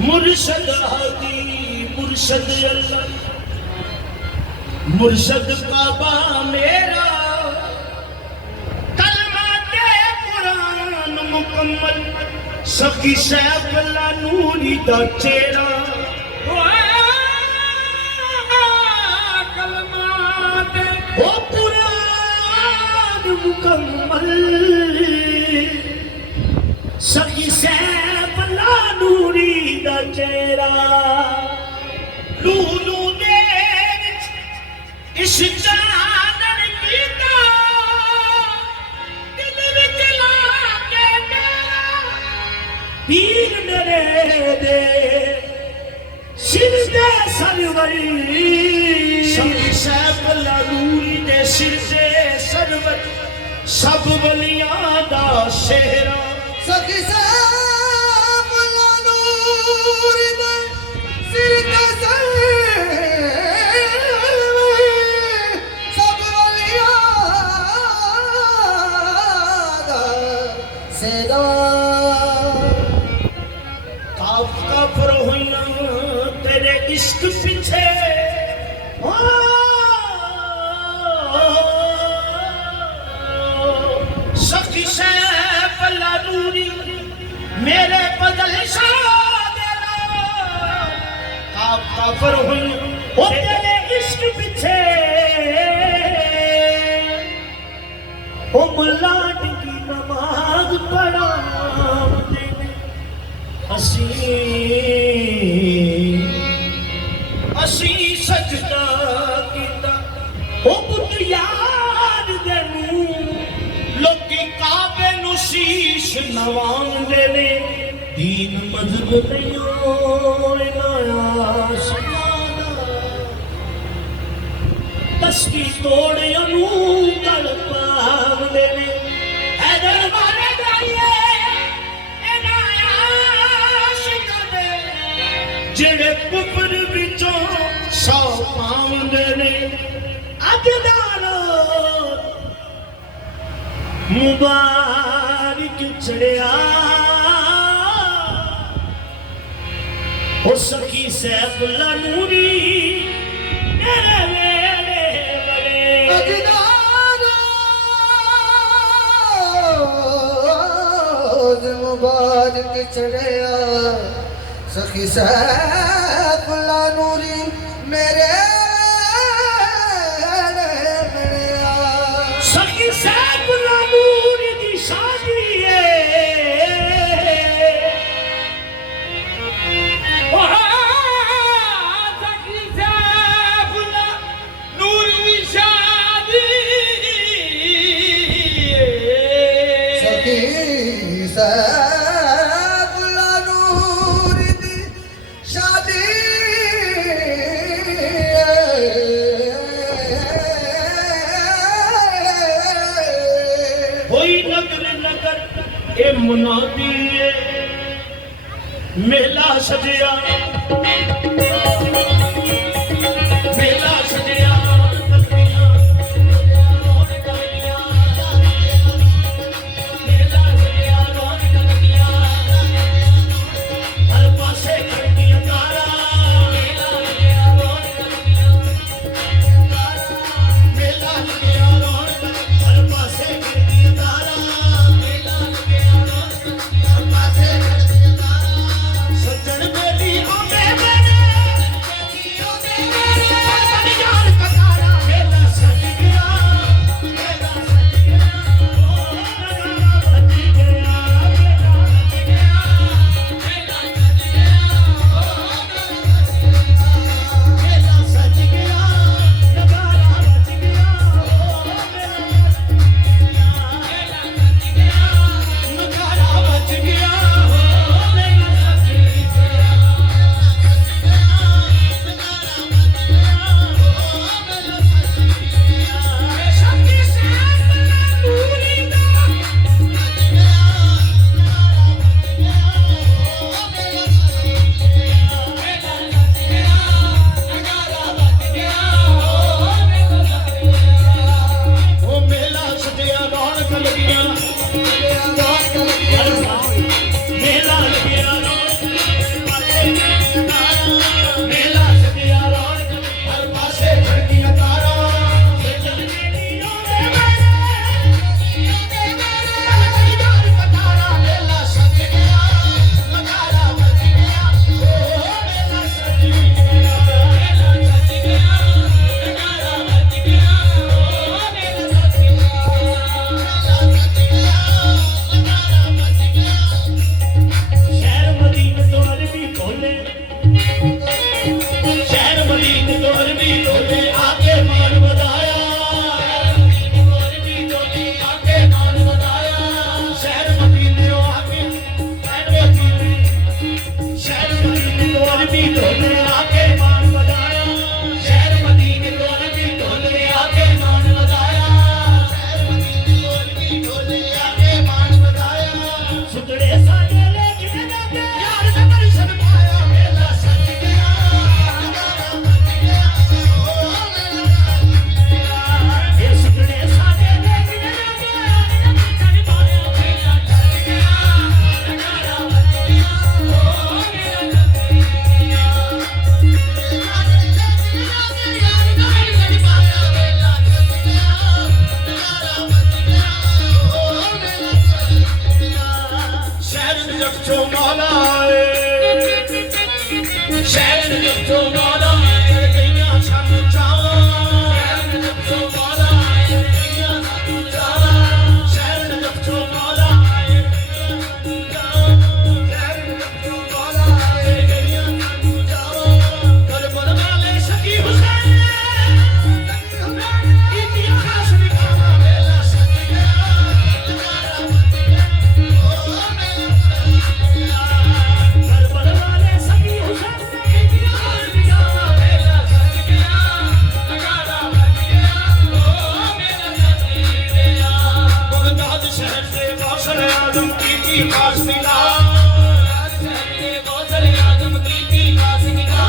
मुर्शद हादी मुर्शद अल्लाह मुर्शद काबा मेरा कलमा दे कुरान मुकम्मल सखी सैफुल्ला नूरी दा चेहरा कलमा दे ओ कुरान मुकम्मल सखी सैफुल्ला नूरी दा चेहरा लूलू दे इस चादर कीता दिल विच ला के मेरा पीर मेरे दे सिर दे सरवरी सखी सैफुल्ला नूरी दे सिर दे सरवर सब वलियां दा सेहरा सखी सैफुल्ला नूरी दे सिर दे सब वलियां दा सेहरा काफ काफर होइया तेरे इश्क पीछे सखी सैफुल्ला नूरी मेरे बदल शादेला काफ काफर होइया ओ तेरे इश्क पीछे ओ मुल्ला की नमाज पढ़ा असी सजदा कीता ओ पुत याद दे लोकी काबे नु शीश नवांदे ने दीन मजहब नहीं तस्की तोड़ अनू गल पावदे ने हैदर वाले गाइए जेड़े कुफर विचों सौ पाउंदे ने अज दा रोज मुबारक चढ़िया ओ सखी सैफुल्ला नूरी मेरे वेले बड़े अज दा रोज मुबारक चढ़िया सखी सैफुल्ला नूरी मेरे सखी सैफुल्ला नूरी दी शादी है सखी सैफुल्ला नूरी दी शादी सखी ए मुनादी मेला सजया मेला सजया मेला सजया हर पासे खड़ियां तारा मेला सजया मेला सजया हर पासे खड़ियां तारा सज्जन बेली आवे मेरे ਸ਼ਹਿਰ ਦੇ ਜੱਟੋਂ ਮੌਲਾ ਏ ਸ਼ਹਿਰ ਦੇ ਜੱਟੋਂ ਮੌਲਾ ਏ ਗਈਆਂ ਸਾਨੂੰ ਚਾਵਾਂ ਸ਼ਹਿਰ ਦੇ ਜੱਟੋਂ ਮੌਲਾ ਏ ਗਈਆਂ ਸਾਨੂੰ ਚਾਵਾਂ ਸ਼ਹਿਰ ਦੇ ਜੱਟੋਂ ਮੌਲਾ ਏ ਸ਼ਹਿਰ ਦੇ ਜੱਟੋਂ ਮੌਲਾ ਏ ਗਈਆਂ ਸਾਨੂੰ ਚਾਵਾਂ ਕਰਬਲ ਵਾਲੇ ਸ਼ਕੀ ਹੁਸੈਨ ਇਤਿਹਾਸ ਲਿਖਾਵਾ ਵੇਲਾ ਸੱਜਿਆ ਕਰਬਲ ਵਾਲੇ ਸ਼ਕੀ ਹੁਸੈਨ ਇਤਿਹਾਸ ਲਿਖਾਵਾ ਵੇਲਾ ਸੱਜਿਆ ਨਗਾਰਾ ਵੱਜਿਆ ਓ ਮੇਰਾ ਸੱਜਿਆ ਬਗਦਾਦ ਸ਼ਹਿਰ ਦੇ ਵਾਸਲ ਆਜ਼ਮ ਕੀਤੀ ਖਾਸ ਨਿਗਾਹ ਸ਼ਹਿਰ ਦੇ ਵਾਸਲ ਆਜ਼ਮ ਕੀਤੀ ਖਾਸ ਨਿਗਾਹ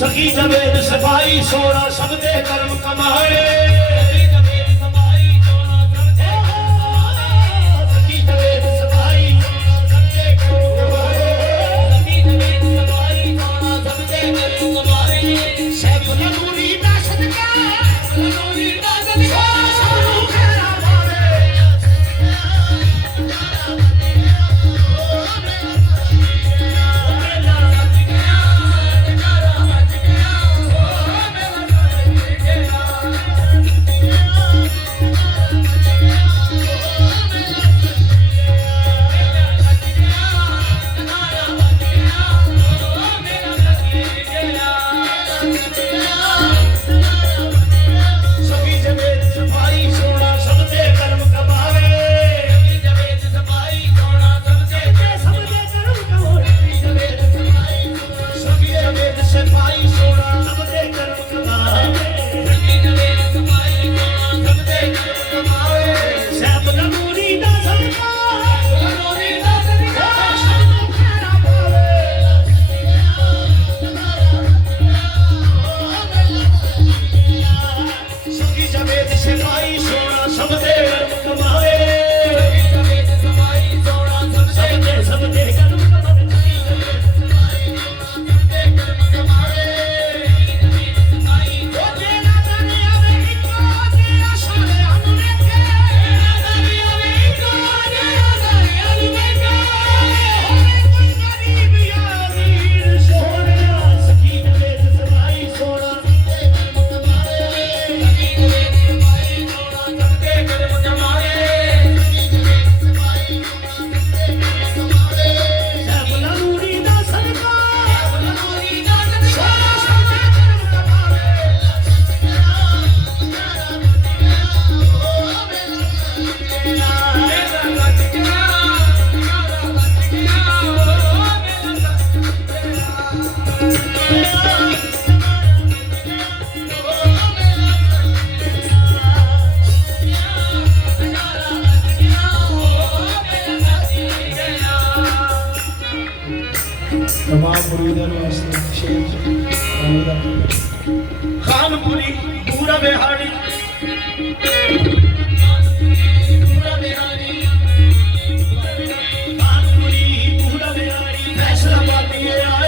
ਸਖੀ ਜਵੇਦ ਸਫਾਈ ਸੋਹਣਾ ਸਭ ਦੇ ਕਰਮ ਕਮਾਏ ਸਖੀ ਜਵੇਦ ਸਫਾਈ ਸੋਹਣਾ ਸਭ ਦੇ ਸਖੀ ਜਵੇਦ ਸਫਾਈ ਸੋਹਣਾ ਸਭ ਦੇ ਸਖੀ ਜਵੇਦ ਸਫਾਈ ਸੋਹਣਾ ਸਭ ਦੇ ਕਰਮ ਕਮਾਏ ਸੈਫ ਨੂਰੀ ਦਾ ਸਦਕਾ ਨੂਰੀ ਦਾ ਸਦਕਾ ਸਾਨੂੰ ਖੈਰਾ ਮਾਰੇ तमाम मुरीदों वास्ते शेर खानपुरी पूरा बिहारी खानपुरी पूरा बिहारी फैसलाबादी आए